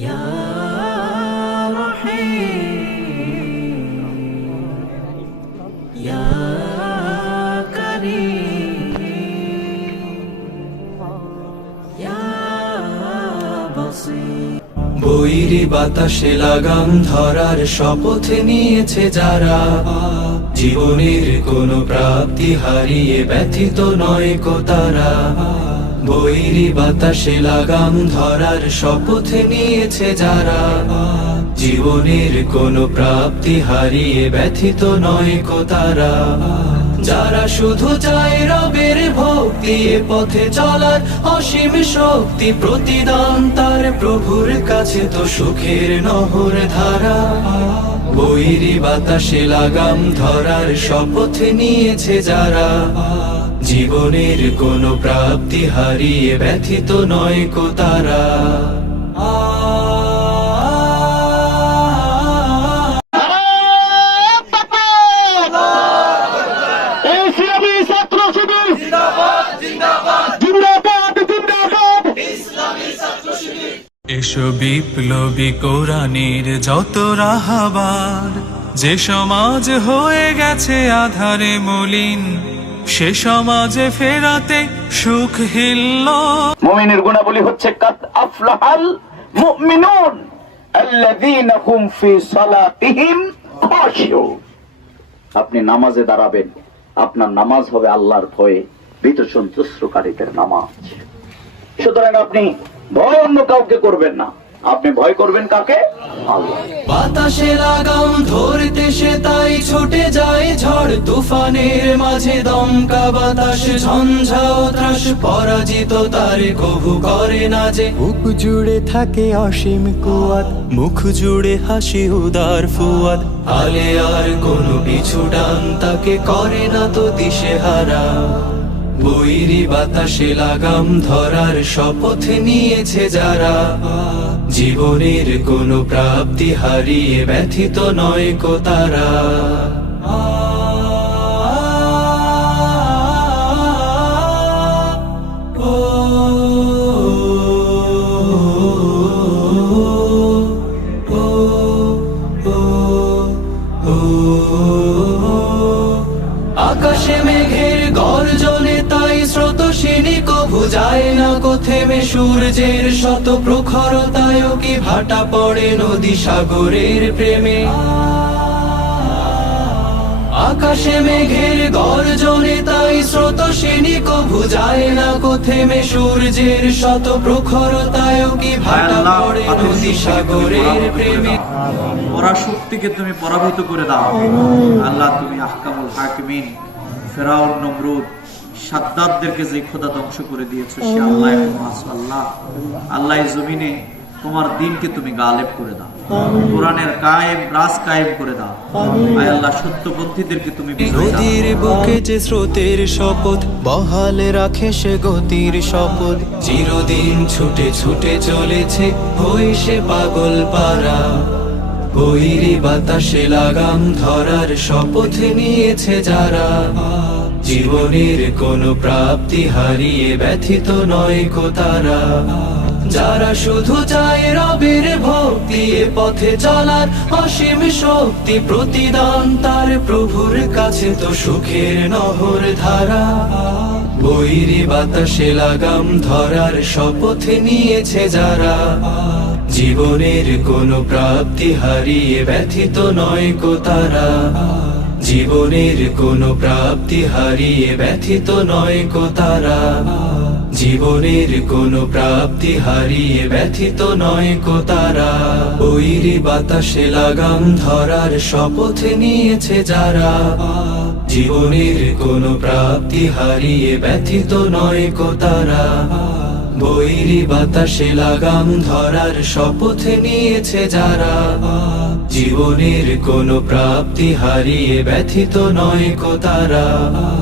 ইয়া রহিম ইয়া কারীম ইয়া বাসীর। বৈরী বাতাসে লাগাম ধরার শপথ নিয়েছে যারা, জীবনের কোনো প্রাপ্তি হারিয়ে ব্যথিত নয় কো তারা। বৈরী বাতাসে লাগাম ধরার শপথ নিয়েছে যারা, জীবনের কোনো প্রাপ্তি হারিয়ে ব্যথিত নয় কো তারা। যারা শুধু চায় রবের ভক্তি, এ পথে চলার অসীম শক্তি, প্রতিদান তার প্রভুর কাছে তো সুখের নহর ধারা। বৈরী বাতাসে লাগাম ধরার শপথ নিয়েছে যারা, জীবনের কোনো প্রাপ্তি হারিয়ে ব্যথিত নয় কো তারা। এসো বিপ্লবী কোরআনের যত রাহাবার, যে সমাজ হয়ে গেছে আধারে মলিন, সে সমাজে ফেরাতে সুখ হিল্ল। মুমিনের গুণাবলী হচ্ছে কাদ আফলাহাল মুমিনুন আল্লাযীনা হুম ফি সালাতিহিম খাশিউন। আপনি নামাজে দাঁড়াবেন, আপনার নামাজ হবে আল্লাহর ভয়ে ভীত সন্ত্রস্তকারীদের নামাজ। সুতরাং আপনি ভয় অন্য কাউকে করবেন না, আপনি ভয় করবেন কাকে? আল্লাহ। বাতাসে লাগাম ধরতে সে তাই ছুটে যায় ঝড় তুফানের মাঝে, দমকা বাতাস ঝঞ্ঝাও ত্রাস, পরাজিত তারে কভু করে না যে। বুক জুড়ে থাকে অসীম কুয়াত, মুখ জুড়ে হাসি উদার ফুয়াদ। আলে আর কোনো পিছু ডান তাকে করে না তো দিশেহারা। বৈরী বাতাসে লাগাম ধরার শপথ নিয়েছে যারা, জীবনের কোনো প্রাপ্তি হারিয়ে ব্যথিত নয় কো তারা। আকাশে মেঘের গর্জনে তাই স্রোতস্বিনী কভু যায় না কো থেমে, সূর্যের শত প্রখরতায় কি ভাটা পড়ে নদী সাগরের প্রেমে। আকাশে মেঘের গর্জনে তাই স্রোতস্বিনী কভু যায় না কো থেমে, সূর্যের শত প্রখরতায় কি ভাটা পড়ে নদী সাগরের প্রেমে। পরাশক্তিকে তুমি পরাভূত করে দাও আল্লাহ। তুমি আহকামুল হাকিমিন। ফেরাউন, নমরুদ, সাদ্দাতদেরকে যে খোদা ধ্বংস করে দিয়েছো, সে আল্লাহ এখন আছো আল্লাহ। আল্লাহ এই জমিনে তোমার দ্বীনকে তুমি গালেব করে দাও, কোরআনের কায়েম রাজ কায়েম করে দাও। আয় আল্লাহ, সত্যপন্থীদেরকে তুমি নদীর বুকে যে স্রোতের শপথ, বহাল রাখে সে গতির শপথ। চিরদিন ছুটে ছুটে চলেছে হই সে পাগল পারা। বৈরী বাতাসে লাগাম ধরার শপথ নিয়েছে যারা, জীবনের কোনো প্রাপ্তি হারিয়ে ব্যথিত নয় কো তারা। যারা শুধু চায় রবের ভক্তি, এ পথে চলার অসীম শক্তি, প্রতিদান তার প্রভুর কাছে তো সুখের নহর ধারা। বৈরী বাতাসে লাগাম ধরার শপথ নিয়েছে যারা, জীবনের কোনো প্রাপ্তি হারিয়ে ব্যথিত নয় কো তারা। জীবনের কোনো প্রাপ্তি হারিয়ে ব্যথিত নয় কো তারা। জীবনের কোনো প্রাপ্তি হারিয়ে ব্যথিত নয় কো তারা। বৈরী বাতাসে লাগাম ধরার শপথ নিয়েছে যারা, জীবনের কোনো প্রাপ্তি হারিয়ে ব্যথিত নয় কো তারা। বৈরী বাতাসে লাগাম ধরার শপথ নিয়েছে যারা, জীবনের কোনো প্রাপ্তি হারিয়ে ব্যথিত নয় কো তারা।